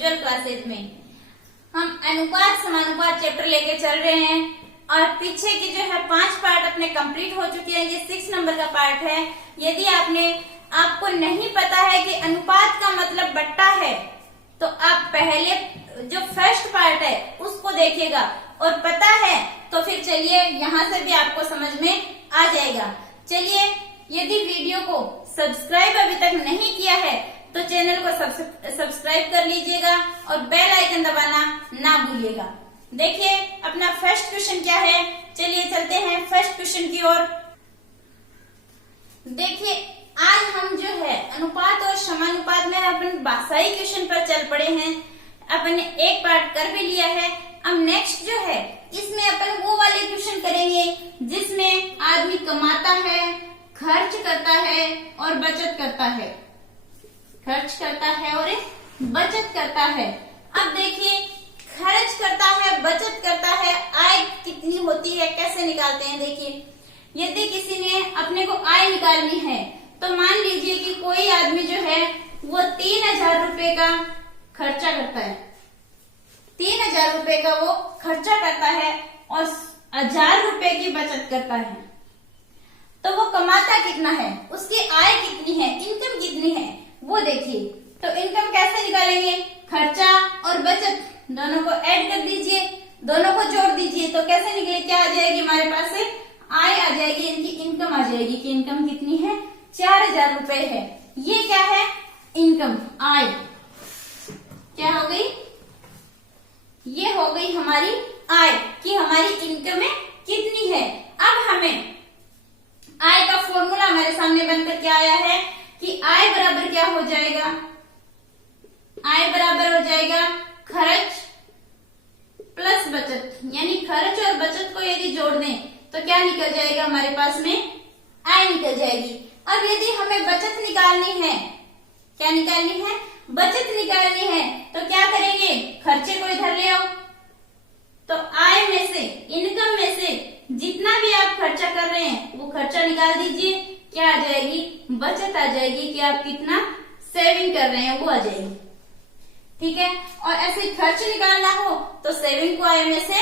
उज्जवल classes में हम अनुपात समानुपात चैप्टर लेके चल रहे हैं और पीछे की जो है 5 पार्ट अपने कंप्लीट हो चुके हैं। ये 6 नंबर का पार्ट है। यदि आपको नहीं पता है कि अनुपात का मतलब बट्टा है तो आप पहले जो फर्स्ट पार्ट है उसको देखिएगा, और पता है तो फिर चलिए यहाँ से भी आपको समझ में आ जाएगा। चलिए, यदि वीडियो को सब्सक्राइब अभी तक नहीं किया है तो चैनल को सब्सक्राइब कर लीजिएगा और बेल आइकन दबाना ना भूलिएगा। देखिए अपना फर्स्ट क्वेश्चन क्या है। चलिए चलते हैं फर्स्ट क्वेश्चन की ओर। देखिए आज हम जो है अनुपात और समानुपात में अपन भाषाई क्वेश्चन पर चल पड़े हैं। अपन ने एक पार्ट कर भी लिया है। अब नेक्स्ट जो है इसमें अपन वो वाले क्वेश्चन करेंगे जिसमें आदमी कमाता है, खर्च करता है और बचत करता है। खर्च करता है और बचत करता है। अब देखिए खर्च करता है, बचत करता है, आय कितनी होती है, कैसे निकालते हैं। देखिए यदि किसी ने अपने को आय निकालनी है तो मान लीजिए कि कोई आदमी जो है वो 3000 रुपए का खर्चा करता है। 3000 रुपए का वो खर्चा करता है और 1000 रुपए की बचत करता है। तो वो कमाता कितना है, उसकी आय कितनी है, इनकम कितनी है वो देखिए। तो इनकम कैसे निकालेंगे, खर्चा और बचत दोनों को ऐड कर दीजिए, दोनों को जोड़ दीजिए तो कैसे निकले, क्या आ जाएगी हमारे पास से आय आ जाएगी, इनकी इनकम आ जाएगी कि इनकम कितनी है 4000 रुपए है। ये क्या है, इनकम, आय क्या हो गई, ये हो गई हमारी आय कि हमारी इनकम कितनी है। अब हमें आय का फॉर्मूला हमारे सामने बनकर क्या आया है कि आय बराबर क्या हो जाएगा, आय बराबर हो जाएगा खर्च प्लस बचत, यानी खर्च और बचत को यदि जोड़ दें तो क्या निकल जाएगा हमारे पास में, आय निकल जाएगी। अब यदि हमें बचत निकालनी है, क्या निकालनी है, बचत निकालनी है, तो क्या करेंगे, खर्चे को इधर ले आओ। तो आय में से, इनकम में से जितना भी आप खर्चा कर रहे हैं वो खर्चा निकाल दीजिए, क्या आ जाएगी, बचत आ जाएगी कि आप कितना सेविंग कर रहे हैं वो आ जाएगी। ठीक है, और ऐसे खर्च निकालना हो तो सेविंग को आय में से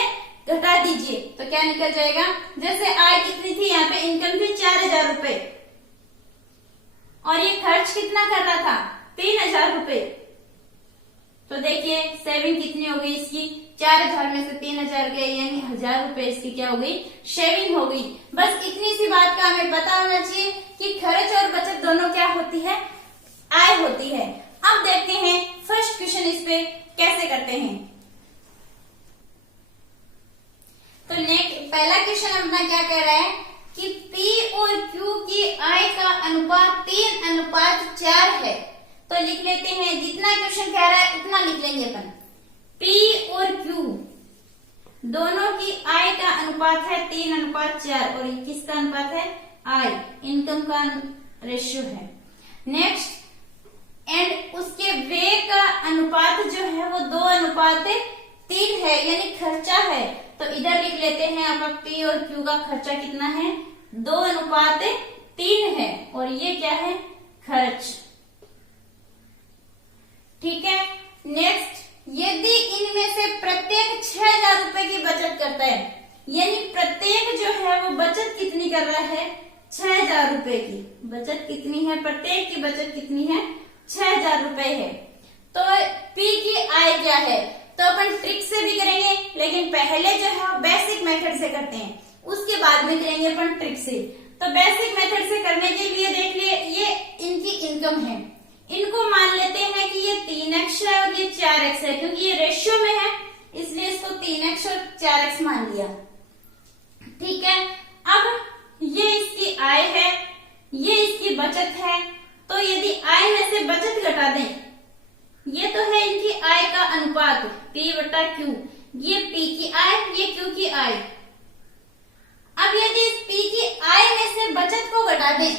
घटा दीजिए तो क्या निकल जाएगा। जैसे आय कितनी थी, यहाँ पे इनकम थी 4000 रुपए और ये खर्च कितना कर रहा था 3000 रुपए। तो देखिए सेविंग कितनी हो गई इसकी, 4000 में से 3000 गए यानी 1000 रुपए इसकी क्या हो गई, सेविंग हो गई। बस इतनी सी बात का हमें पता होना चाहिए कि खर्च और बचत दोनों क्या होती है, आय होती है। अब देखते हैं फर्स्ट क्वेश्चन इस पे कैसे करते हैं। तो पहला क्वेश्चन अपना क्या कह रहा है कि P और Q की आय का अनुपात 3:4 है। तो लिख लेते हैं, जितना क्वेश्चन कह रहा है उतना लिख लेंगे अपन। P और Q दोनों की आय का अनुपात है 3:4 और किसका अनुपात है, आय, इनकम का रेशियो है। नेक्स्ट, एंड उसके व्यय का अनुपात जो है वो 2:3 है, यानी खर्चा है। तो इधर लिख लेते हैं आप P और Q का खर्चा कितना है, 2:3 है और ये क्या है, खर्च। ठीक है, नेक्स्ट, यदि इनमें से प्रत्येक 6000 रुपए की बचत करता है, यानी प्रत्येक जो है वो बचत कितनी कर रहा है, 6000 रुपए की बचत कितनी है, प्रत्येक की बचत कितनी है, 6000 रुपए है। तो P की आय क्या है, तो अपन ट्रिक से भी करेंगे लेकिन पहले जो है बेसिक मेथड से करते हैं, उसके बाद में करेंगे अपन ट्रिक से। तो बेसिक मेथड से करने के लिए देख लिए, ये इनकी इनकम है, इनको मान लेते हैं कि ये 3x है और ये 4x है, क्योंकि ये रेशियो में है इसलिए इसको 3x और 4x मान लिया। ठीक है, अब ये इसकी आय है, ये इसकी बचत है। तो यदि आय में से बचत घटा दें, ये तो है इनकी आय का अनुपात P/Q, ये P की आय, ये Q की आय। अब यदि इस P की आय में से बचत को घटा दें,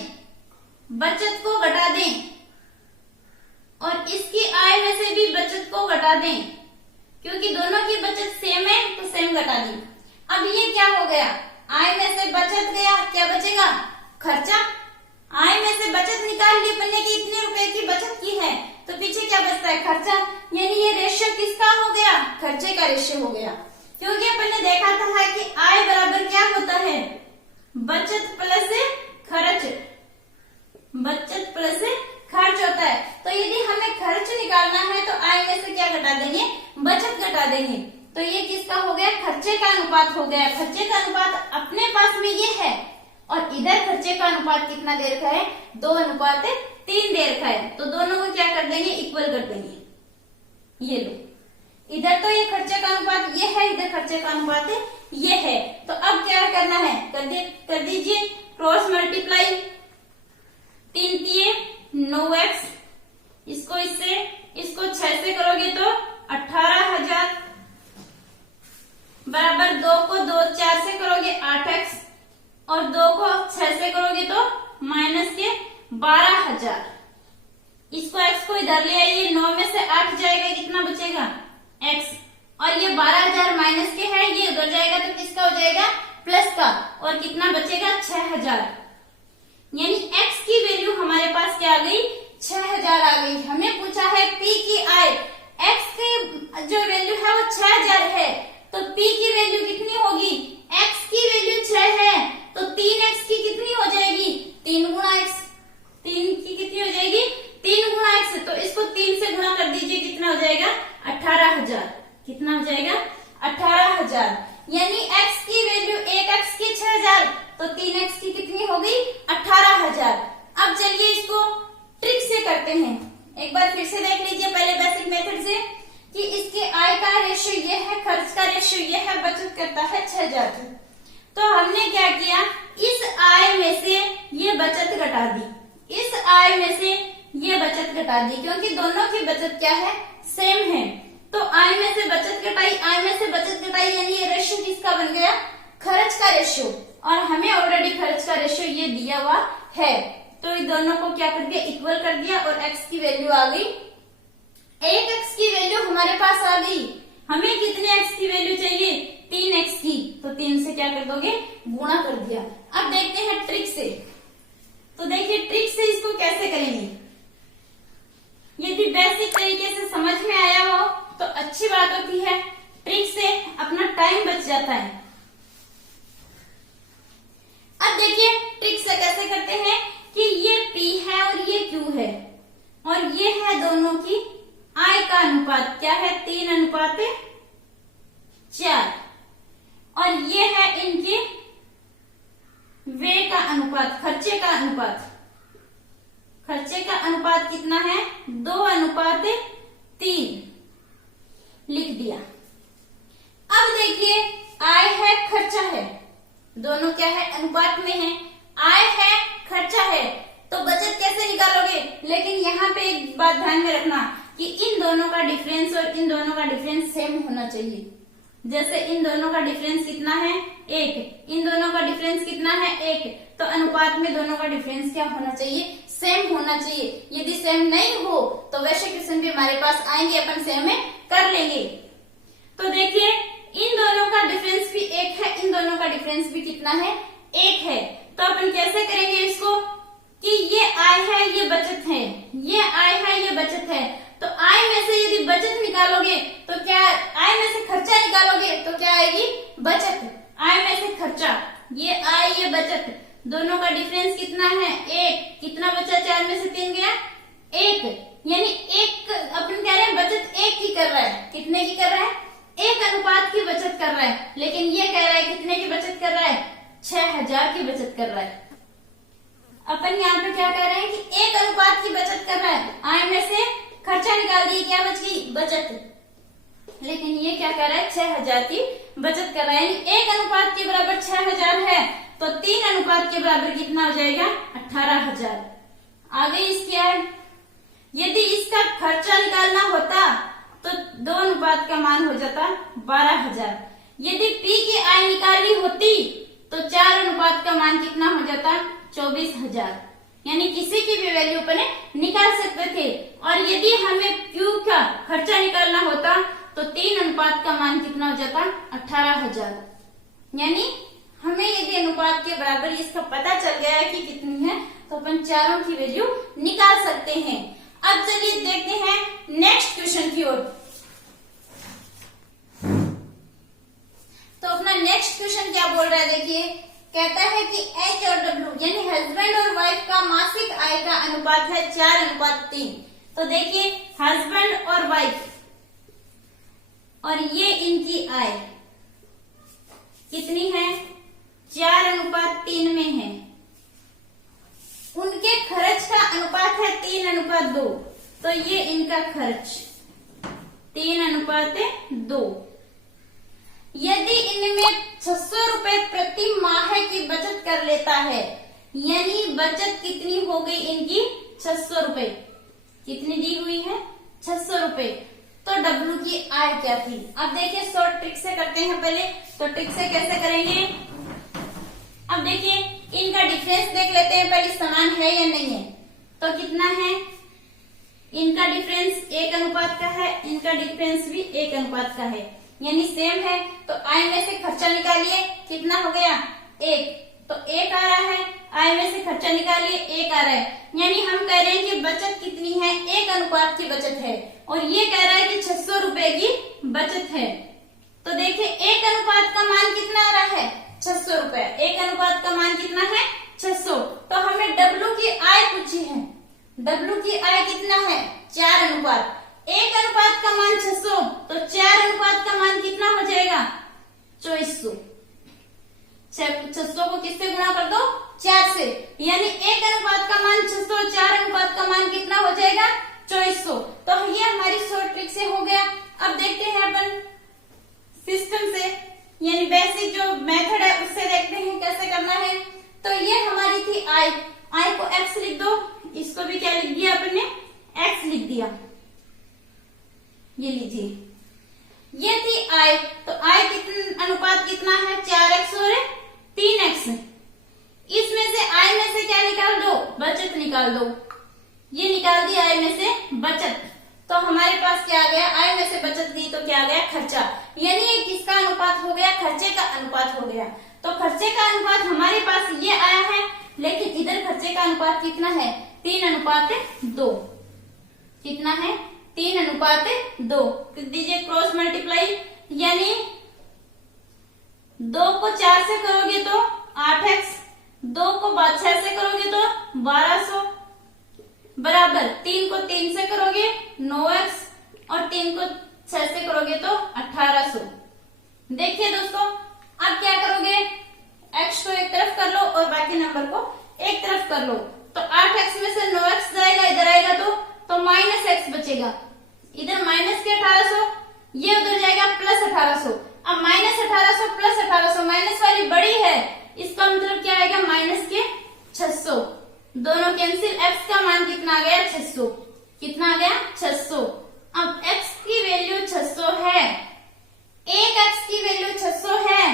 बचत को घटा दें और इसकी आय में से भी बचत को घटा दें, क्योंकि दोनों की बचत सेम है तो सेम घटा दी। अब ये क्या हो गया, आय में से बचत गया, क्या बचेगा, खर्चा। आय में से बचत निकाल ली, बनने की इतने रुपए की बचत की है तो पीछे क्या बचता है, खर्चा। यानी ये रेशियो खर्चे का रेशियो हो गया, क्योंकि अपन ने देखा था कि आय बराबर क्या होता है, बचत प्लस खर्च, बचत प्लस खर्च होता है। तो यदि हमें खर्च निकालना है तो आय में से क्या घटा देंगे, बचत घटा देंगे। तो ये किसका हो गया, खर्चे का अनुपात हो गया। खर्चे का अनुपात अपने पास में ये है और इधर खर्चे का अनुपात कितना दे रखा है, 2:3 दे रखा है। तो दोनों को क्या कर देंगे, इक्वल कर देंगे। ये लो, इधर तो ये खर्चे का अनुपात ये है, इधर खर्चे का अनुपात ये है। तो अब क्या करना है, कर दीजिए क्रॉस मल्टीप्लाई, 3 9x, इसको इससे, इसको 6 से करोगे तो 18,000 बराबर 2 को 2 4 से करोगे 8x और 2 को 6 से करोगे तो माइनस के 12,000। इसको x को इधर ले आइए, 9 में से 8 जाएगा, कितना बचेगा x, और ये 12,000 माइनस के है, ये उधर जाएगा तो किसका हो जाएगा, प्लस का, और कितना बचेगा 6,000। यानी x की वैल्यू हमारे पास क्या आ गई, 6,000 आ गई। हमें पूछा है p की आय, x की जो वैल्यू है वो 6,000 है, तो p की वैल्यू कितनी होगी, x की वैल्यू 6 है तो 3x की कितनी हो जाएगी, 3 गुणा x, 3 की कितनी हो जाएगी, 3 गुणा x। तो इसको 3 से गुणा कर दीजिए, कितना हो जाएगा 18,000, कितना हो जाएगा 18,000। यानी x की वैल्यू 1x की 6,000 तो 3x की कितनी हो गई 18,000। अब चलिए इसको ट्रिक से करते हैं, एक बार फिर से देख लीजिए पहले बेसिक मेथड से कि इसके आय का रेशियो ये है, खर्च का रेशियो ये है, बचत करता है 6,000 की। तो हमने क्या किया, इस आय में से ये बचत घटा दी, इस आय में से ये बचत घटा दी, क्योंकि दोनों की बचत क्या है, सेम है। तो आय में से बचत घटाई, आय में से बचत घटाई, यानी ये रेशियो किसका बन गया, खर्च का रेशियो, और हमें ऑलरेडी खर्च का रेशियो ये दिया हुआ है। तो इन दोनों को क्या कर दिया, इक्वल कर दिया, और x की वैल्यू आ गई, 1x की वैल्यू हमारे पास आ गई। हमें कितने x की वैल्यू चाहिए, 3x की, तो 3 से क्या कर दोगे, गुणा कर दिया। अब देखते हैं ट्रिक से। तो देखिए ट्रिक से इसको कैसे करेंगे, यदि बेसिक तरीके से समझ में आया हो तो अच्छी बात होती है, ट्रिक से अपना टाइम बच जाता है। अब देखिए ट्रिक से कैसे करते हैं कि ये P है और ये Q है, और ये है दोनों की आय का अनुपात, क्या है 3:4, और ये है इनके व्यय का अनुपात, खर्चे का अनुपात। खर्चे का अनुपात कितना है, 2:3 लिख दिया। अब देखिए आय है खर्चा है, दोनों क्या है, अनुपात में है, आय है खर्चा है, तो बचत कैसे निकालोगे। लेकिन यहाँ पे एक बात ध्यान में रखना कि इन दोनों का डिफरेंस और इन दोनों का डिफरेंस सेम होना चाहिए। जैसे इन दोनों का डिफरेंस कितना है, 1, इन दोनों का डिफरेंस कितना है, 1, तो अनुपात में दोनों का डिफरेंस क्या होना चाहिए, सेम होना चाहिए। यदि सेम नहीं हो तो वैसे क्वेश्चन भी हमारे पास आएंगे, अपन सेम में कर लेंगे। तो देखिए इन दोनों का डिफरेंस भी 1 है, इन दोनों का डिफरेंस भी कितना है, 1 है। तो अपन कैसे करेंगे इसको कि ये आय है ये बचत है, ये आय है ये बचत है, तो आय में से यदि बचत निकालोगे तो क्या, आय में से खर्चा निकालोगे तो क्या आएगी, बचत। आय में से खर्चा, ये आय ये बचत, दोनों का डिफरेंस कितना है, 1, कितना बचा, 4 में से 3 गया 1, यानी 1 अपन कह रहे हैं बचत 1 की कर रहा है, कितने की कर रहा है, 1 की बचत कर रहा है। लेकिन ये कह रहा है कितने की बचत कर रहा है, 6,000 की बचत कर रहा है। अपन यहाँ पे क्या कर रहे हैं कि 1 की बचत कर रहा है, आय में से खर्चा निकाल दिए, क्या बच गई, बचत। लेकिन ये क्या कर रहा है, 6,000 की बचत कर रहा है, 1 के बराबर 6,000 है, तो 3 के बराबर कितना हो जाएगा, 18,000 आ गई इसकी आय। यदि इसका खर्चा निकालना होता तो 2 का मान हो जाता 12,000। यदि P की आय निकालनी होती तो 4 का मान कितना हो जाता, 24,000। यानी किसी की भी वैल्यू अपन निकाल सकते थे। और यदि हमें Q का खर्चा निकालना होता तो 3 का मान कितना हो जाता, 18,000। यानी हमें यदि अनुपात के बराबर इसका पता चल गया है कि कितनी है, तो अपन चारों की वैल्यू निकाल सकते हैं। अब चलिए देखते हैं नेक्स्ट क्वेश्चन की ओर। अनुपात है 4:3। तो देखिए हस्बैंड और वाइफ और ये इनकी आय कितनी है, 4:3 में है। उनके खर्च का अनुपात है 3:2, तो ये इनका खर्च 3:2। यदि इनमें 600 रुपए प्रति माह की बचत कर लेता है, यानी बचत कितनी हो गई इनकी 600 रुपए, कितनी दी हुई है 600 रुपए। तो डब्लू की आय क्या थी। अब देखिए शॉर्ट ट्रिक से करते हैं पहले। तो ट्रिक से कैसे करेंगे, अब देखिए इनका डिफरेंस देख लेते हैं पहले, समान है या नहीं है। तो कितना है, इनका डिफरेंस 1 अनुपात का है, इनका डिफरेंस भी 1 अनुपात का है, यानी सेम है। तो आय में से खर्चा निकालिए, कितना हो गया 1, तो 1 आ रहा है। आय में से खर्चा निकालिए 1 आ रहा है, यानी हम कह रहे हैं कि बचत कितनी है, 1 अनुपात की बचत है। और ये कह रहा है कि 600 रुपए की बचत है। तो देखिए 1 अनुपात का मान कितना आ रहा है 600 रुपए, 1 अनुपात का मान कितना है 600। तो हमें डब्लू की आय पूछी है, डब्लू की आय कितना है 4:1, 1 अनुपात का मान 600, तो 4 अनुपात का मान कितना हो जाएगा 2400। 600 को किससे गुणा कर दो 4 से, यानी 1 अनुपात का मान 600, 4 अनुपात का मान कितना हो जाएगा 2400। तो ये हमारी शॉर्ट ट्रिक से हो गया। अब देखते हैं अपन सिस्टम से, यानी बेसिक जो मेथड है उससे देखते हैं कैसे करना है। तो ये हमारी थी आय, आय को x लिख दो, इसको भी क्या लिख दिया अपन ने x लिख दिया, ये लीजिए ये थी आय। तो आय कितना अनुपात कितना है 4x और 3x। इसमें से आय में से क्या निकाल दो, बचत निकाल दो, ये निकाल दी आय में से बचत। तो हमारे पास क्या आ गया, आय में से बचत दी तो क्या आ गया खर्चा, यानी ये किसका अनुपात हो गया, खर्चे का अनुपात हो गया। तो खर्चे का अनुपात हमारे पास ये आया है, लेकिन इधर खर्चे का अनुपात कितना है 3:2, कितना है 3:2। दीजिए क्रॉस मल्टीप्लाई, यानी 2 को 4 से करोगे तो 8x, 2 को 6 से करोगे तो 1200, बराबर 3 को 3 से करोगे 9x और 3 को 6 से करोगे तो 1800। देखिए दोस्तों अब क्या करोगे, x को एक तरफ कर लो और बाकी नंबर को एक तरफ कर लो। तो 8x में से 9x जाएगा, इधर आएगा तो -x बचेगा, इधर माइनस के 1800, ये उधर जाएगा +1800। अब -1800 +1800, माइनस वाली बड़ी है, इसका मतलब क्या आएगा माइनस के 600, दोनों कैंसिल, x का मान कितना आ गया 600, कितना आ गया 600। अब x की वैल्यू 600 है, एक x की वैल्यू 600 है,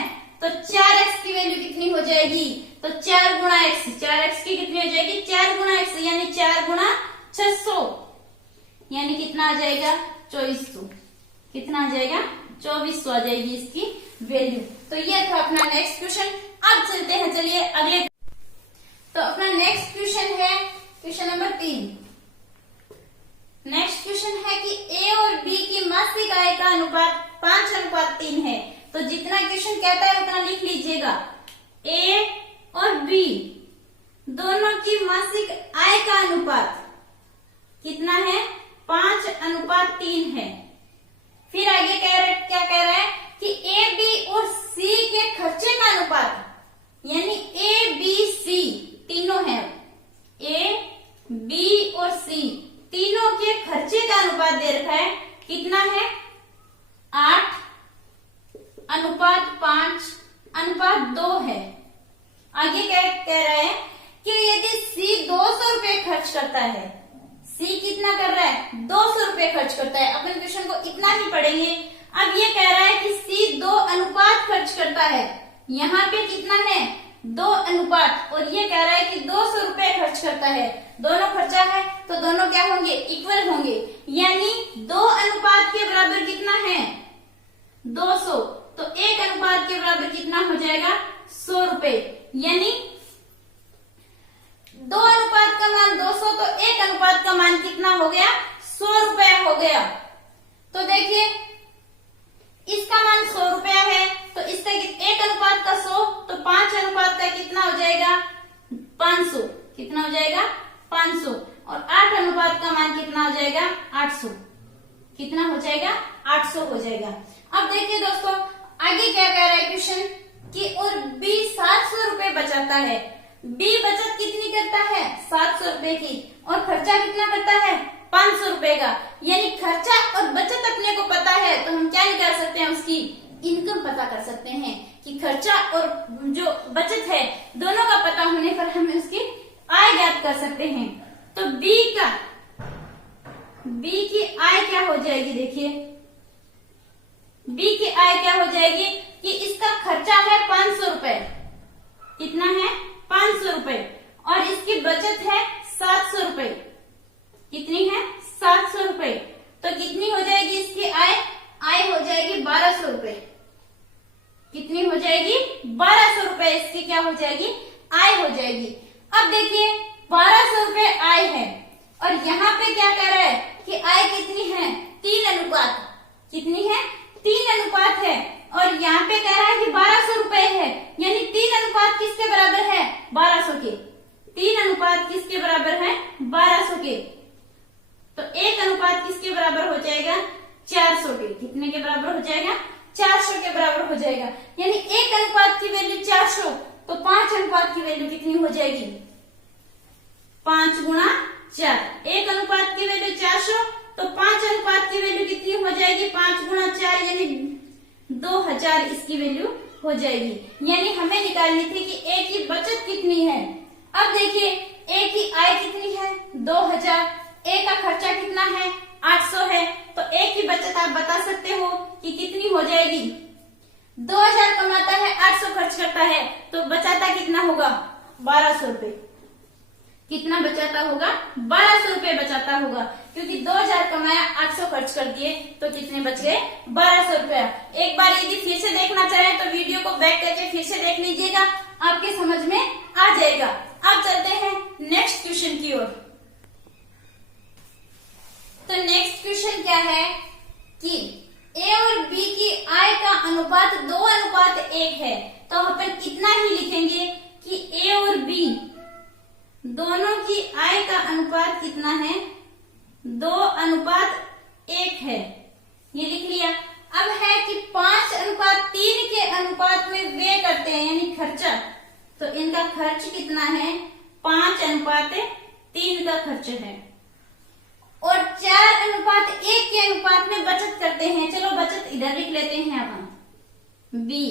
तो 4x की वैल्यू कितनी हो जाएगी, तो 4 गुणा x, 4x की कितनी हो जाएगी 4 गुणा x, यानी 4 गुणा 600, यानी कितना आ जाएगा 2400, कितना आ जाएगा 2400 आ जाएगी इसकी वैल्यू। तो ये था अपना नेक्स्ट क्वेश्चन। अब चलते हैं चलिए अगले। तो अपना नेक्स्ट क्वेश्चन है क्वेश्चन नंबर 3। नेक्स्ट क्वेश्चन है कि ए और बी की मासिक आय का अनुपात 5:3 है। तो जितना क्वेश्चन कहता है उतना लिख लीजिएगा। ए और बी दोनों की मासिक आय का अनुपात कितना है 5:3 है। फिर आगे क्या कह रहा है कि ए बी और सी के खर्चे का अनुपात, यानी ए बी सी तीनों है, ए बी और सी तीनों के खर्चे का अनुपात दे रखा है, कितना है 8:5:2 है। आगे क्या कह रहा है कि यदि सी 200 रुपए खर्च करता है, सी कितना कर रहा है 200 रुपए खर्च करता है, अपन क्वेश्चन को इतना ही पढ़ेंगे। अब ये कह रहा है कि सी 2 अनुपात खर्च करता है, यहाँ पे कितना है 2 अनुपात, और ये कह रहा है कि 200 रुपए खर्च करता है। दोनों खर्चा है तो दोनों क्या होंगे इक्वल होंगे, यानी 2 अनुपात के बराबर कितना है 200, तो 1 अनुपात के बराबर कितना हो जाएगा 100 रुपए, यानी 2 अनुपात का मान 200, तो 1 अनुपात का मान कितना हो गया 100 रुपया हो गया। तो देखिए इसका मान 100 रुपया है, तो इसका 1 अनुपात का 100, तो 5 अनुपात का कितना हो जाएगा 500, कितना हो जाएगा 500। और 8 अनुपात का मान कितना हो जाएगा 800। कितना हो जाएगा 800 हो जाएगा। अब देखिए दोस्तों आगे क्या कह रहा है क्वेश्चन कि और बी 700 रुपए बचाता है। बी बचत कितनी करता है 700 रुपए की और खर्चा कितना करता है 500 रुपए का। यानी खर्चा और बचत अपने को पता है तो हम क्या निकाल सकते हैं उसकी इनकम पता कर सकते हैं कि खर्चा और जो बचत है दोनों का पता होने पर हम उसकी आय ज्ञात कर सकते हैं। तो बी की आय क्या हो जाएगी, देखिए बी की आय क्या हो जाएगी कि इसका खर्चा है 500 रुपए। कितना है 500 रुपए और इसकी बचत है 700 रुपए। कितनी है 700 रुपए। तो कितनी हो जाएगी इसकी आय, आय हो जाएगी 1200 रुपए। कितनी हो जाएगी 1200 रुपए इसकी क्या हो जाएगी आय हो जाएगी। अब देखिए 1200 रुपए आय है और यहाँ पे क्या कह रहा है कि आय कितनी है 3 अनुपात। कितनी है 3 अनुपात है और यहाँ पे कह रहा है कि 1200 रुपए है। यानी 3 अनुपात किसके बराबर है 1200 के। 3 अनुपात किसके बराबर है 1200 के। तो 1 अनुपात किसके बराबर हो जाएगा 400 के। कितने के बराबर हो जाएगा 400 के बराबर हो जाएगा। यानी 1 अनुपात की वैल्यू 400 तो 5 अनुपात की वैल्यू कितनी हो जाएगी 5 गुणा 4। 1 अनुपात की वैल्यू 400 तो 5 अनुपात की वैल्यू कितनी हो जाएगी 5 गुणा 4 यानी 2000 इसकी वैल्यू हो जाएगी। यानी हमें निकालनी थी कि ए की बचत कितनी है। अब देखिए ए की आय कितनी है 2000, ए का खर्चा कितना है 800 है तो ए की बचत आप बता सकते हो कि कितनी हो जाएगी। 2000 कमाता है 800 खर्च करता है तो बचाता कितना होगा 1200 रुपए। कितना बचाता होगा 1200 रुपए बचाता होगा क्योंकि 2000 कमाया 800 खर्च कर दिए तो कितने बच गए 1200 रुपया। एक बार यदि फिर से देखना चाहें तो वीडियो को बैक करके फिर से देख लीजिएगा, आपके समझ में आ जाएगा। अब चलते हैं नेक्स्ट क्वेश्चन की ओर। तो नेक्स्ट क्वेश्चन क्या है कि ए और बी की आय का अनुपात 2:1 है। तो अपन इतना ही लिखेंगे कि ए और बी दोनों की आय का अनुपात कितना है 2:1 है। ये लिख लिया। अब है कि 5:3 के अनुपात में वे करते हैं यानी खर्चा। तो इनका खर्च कितना है 5:3 का खर्च है और 4:1 के अनुपात में बचत करते हैं। चलो बचत इधर लिख लेते हैं अपन बी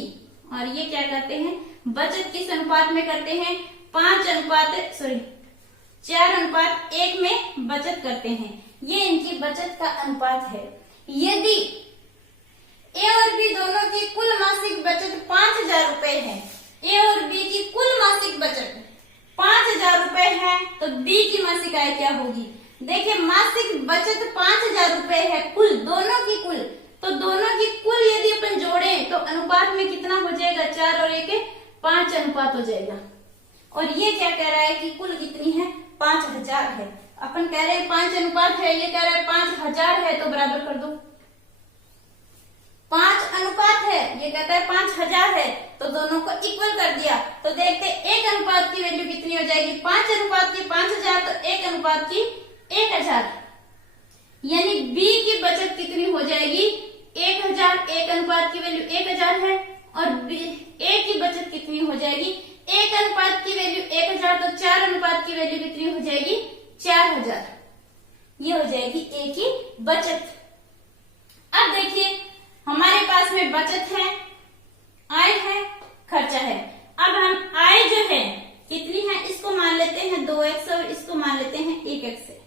और ये क्या करते हैं बचत किस अनुपात में करते हैं 4:1 में बचत करते हैं। ये इनकी बचत का अनुपात है। यदि ए और बी दोनों की कुल मासिक बचत 5000 रुपए है, ए और बी की कुल मासिक बचत 5000 रुपए है तो बी की मासिक आय क्या होगी। देखिए मासिक बचत 5000 रुपए है कुल, दोनों की कुल। तो दोनों की कुल यदि अपन जोड़े तो अनुपात में कितना हो जाएगा 4 और 1 5 अनुपात हो जाएगा। और ये क्या कह रहा है कि कुल कितनी है 5000 है। अपन कह रहे हैं 5 अनुपात है, ये कह रहा है 5000 है तो बराबर कर दो। 5 अनुपात है, ये कहता है 5000 है तो दोनों को इक्वल कर दिया। तो देखते 1 अनुपात की वैल्यू कितनी हो जाएगी 5 अनुपात की 5000 तो 1 अनुपात की 1000। यानी बी की बचत कितनी हो जाएगी 1000। 1 अनुपात की वैल्यू 1000 है और ए की बचत कितनी हो जाएगी 1 अनुपात की वैल्यू 1000 तो 4 अनुपात की वैल्यू कितनी हो जाएगी 4000। ये हो जाएगी ए की बचत। अब देखिए हमारे पास में बचत है, आय है, खर्चा है। अब हम आय जो है कितनी है इसको मान लेते हैं 2x और इसको मान लेते हैं 1x से।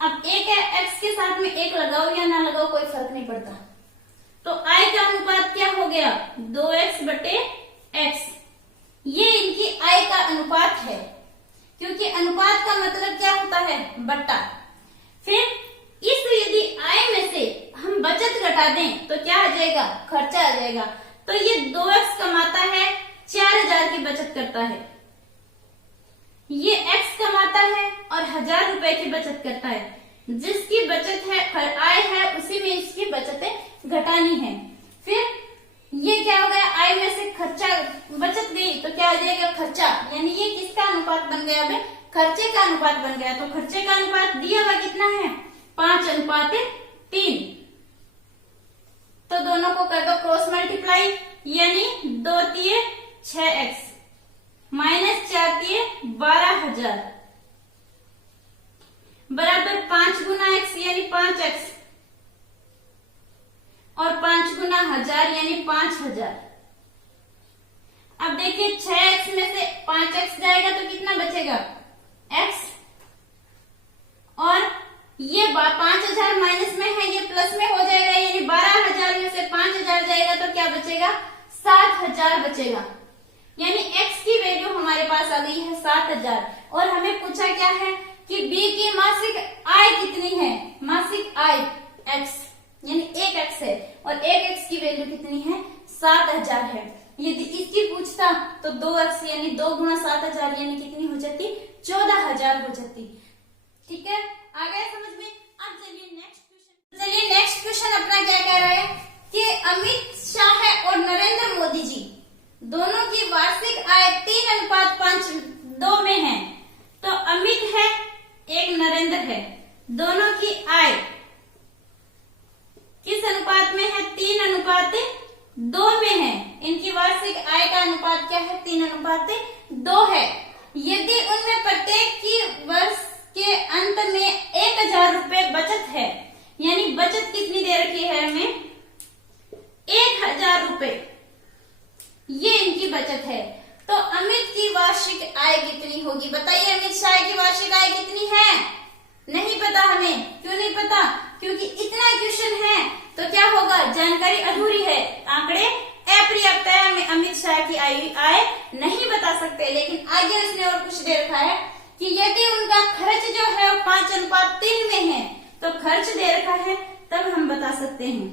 अब 1x के साथ में 1 लगाओ या ना लगाओ कोई फर्क नहीं पड़ता। तो आय का अनुपात क्या हो गया 2x/x। ये इनकी आय का अनुपात है क्योंकि अनुपात का मतलब क्या होता है बट्टा। फिर इस यदि आय में से हम बचत घटा दें तो क्या आ जाएगा खर्चा आ जाएगा। तो ये 2x कमाता है 4000 की बचत करता है, ये x कमाता है और 1000 रुपए की बचत करता है। जिसकी बचत है आय है उसी में इसकी बचतें घटानी है। फिर ये क्या हो गया आय में से खर्चा बचत गई तो क्या आ जाएगा खर्चा। यानी ये किसका अनुपात बन गया अब खर्चे का अनुपात बन गया। तो खर्चे का अनुपात दिया हुआ कितना है 5:3। तो दोनों को कर दो क्रॉस मल्टीप्लाई, यानी 2 तिये 6x माइनस 4 तिये 12,000 बराबर 5 गुना x यानी 5x और 5 गुना 1000 यानी 5000। अब देखिए 6x में से 5x जाएगा तो कितना बचेगा x, और ये 5000 माइनस में है, ये प्लस में हो जाएगा, यानी 12,000 में से 5000 जाएगा तो क्या बचेगा 7,000 बचेगा। यानी x की वैल्यू हमारे पास आ गई है 7,000। और हमें पूछा क्या है कि b की मासिक आय कितनी है, मासिक आय x यानी 1x है, और 1x की वैल्यू कितनी है 7,000 है। यदि इसकी पूछता तो 2x यानी 2 गुना 7,000 यानी कितनी हो जाती 14,000 हो जाती। ठीक है, आ गया समझ में। अब चलिए नेक्स्ट क्वेश्चन अपना क्या कह रहा है कि अमित शाह और नरेंद्र मोदी जी दोनों की वार्षिक आय 3:5:2 में है। तो अमित है एक नरेंद्र है, दोनों की आय किस अनुपात में है 3:2 में है। इनकी वार्षिक आय का अनुपात क्या है 3:2 है। यदि उनमें प्रत्येक की वर्ष के अंत में 1,000 रुपए बचत है, यानी बचत कितनी दे रखी है हमें 1,000 रुपए, ये इनकी बचत है। तो अमित की वार्षिक आय कितनी होगी बताइए। अमित शाह की वार्षिक आय कितनी है नहीं पता हमें। क्यों नहीं पता, क्योंकि इतना क्वेश्चन है तो क्या होगा जानकारी अधूरी है, आंकड़े अपर्याप्त है, हमें अमित शाह की आय नहीं बता सकते। लेकिन आगे उसने और कुछ दे रखा है कि यदि उनका खर्च जो है वो 5:3 में है, तो खर्च दे रखा है तब हम बता सकते हैं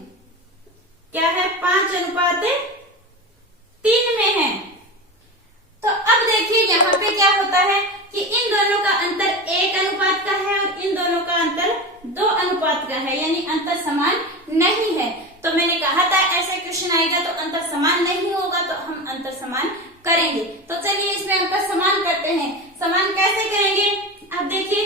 क्या है 5:3 में है। तो अब देखिए यहाँ पे क्या होता है कि इन दोनों का अंतर 1 अनुपात का है और इन दोनों का अंतर 2 अनुपात का है, यानी अंतर समान नहीं है। तो मैंने कहा था ऐसे क्वेश्चन आएगा तो अंतर समान नहीं होगा, तो हम अंतर समान करेंगे। तो चलिए इसमें अंतर समान करते हैं। समान कैसे करेंगे, अब देखिए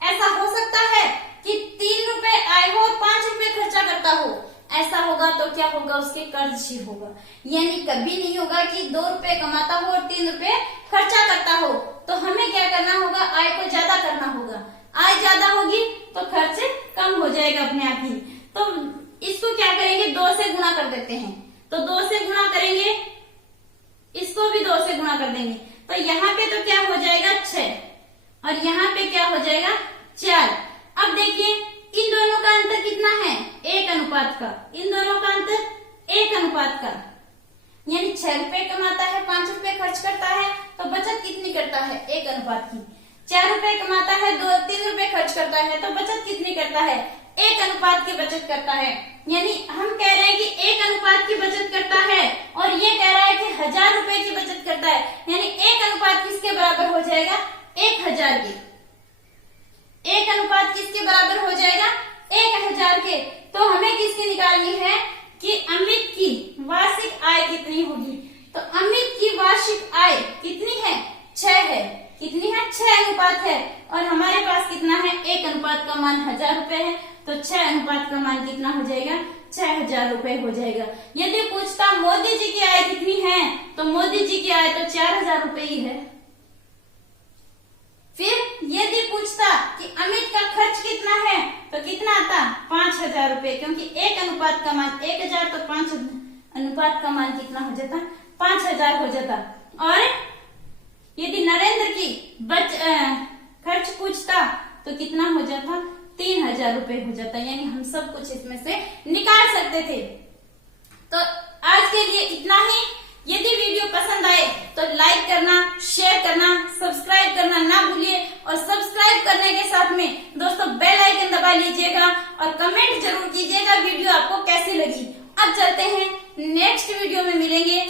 ऐसा हो सकता है कि 3 रुपए आय हो और 5 रुपए खर्चा करता हो। ऐसा होगा तो क्या होगा उसके कर्ज ही होगा, यानी कभी नहीं होगा कि 2 रुपए कमाता हो और 3 रुपए खर्चा करता हो। तो हमें क्या करना होगा, आय को ज्यादा करना होगा। आय ज्यादा होगी तो खर्च कम हो जाएगा अपने आप ही। तो इसको क्या करेंगे 2 से गुणा कर देते हैं। तो 2 से गुणा करेंगे, इसको भी 2 से गुणा कर देंगे। तो यहाँ पे तो क्या हो जाएगा 6 और यहाँ पे क्या हो जाएगा 4। अब देखिए इन दोनों का अंतर कितना है 1 अनुपात का। इन दोनों का अंतर 1 अनुपात का, यानी 6 रुपए कमाता है 5 रुपए खर्च करता है, तो बचत कितनी करता है 1 अनुपात की। 4 रुपए कमाता है 3 रुपए खर्च करता है, तो बचत कितनी करता है 1 अनुपात की बचत करता है। यानी हम कह रहे हैं कि 1 अनुपात की बचत करता है और ये कह रहा है कि 1000 रुपए की बचत करता है, यानी 1 अनुपात किसके बराबर हो जाएगा 1000 के। 1 अनुपात किसके बराबर हो जाएगा 1000 के। तो हमें किसकी निकालनी है कि अमित की वार्षिक आय कितनी होगी। तो अमित की वार्षिक आय कितनी है 6 है। कितनी है 6 अनुपात है, और हमारे पास कितना है 1 अनुपात का मान 1000 रुपए है, तो 6 अनुपात का मान कितना हो जाएगा 6000 रुपए हो जाएगा। यदि पूछता मोदी जी की आय कितनी है, तो मोदी जी की आय तो 4000 रुपए ही है। फिर यदि पूछता कि अमित का खर्च कितना है, तो कितना आता 5000 रुपए, क्योंकि 1 अनुपात का मान 1000, तो 5 अनुपात का मान कितना हो जाता 5000 हो जाता। और यदि नरेंद्र की खर्च पूछता तो कितना हो जाता 3000 रुपए हो जाता, यानी हम सब कुछ इसमें से निकाल सकते थे। तो आज के लिए इतना ही। यदि वीडियो पसंद आए तो लाइक करना, शेयर करना, सब्सक्राइब करना ना भूलिए, और सब्सक्राइब करने के साथ में दोस्तों बेल आइकन दबा लीजिएगा और कमेंट जरूर कीजिएगा वीडियो आपको कैसी लगी। अब चलते हैं नेक्स्ट वीडियो में मिलेंगे।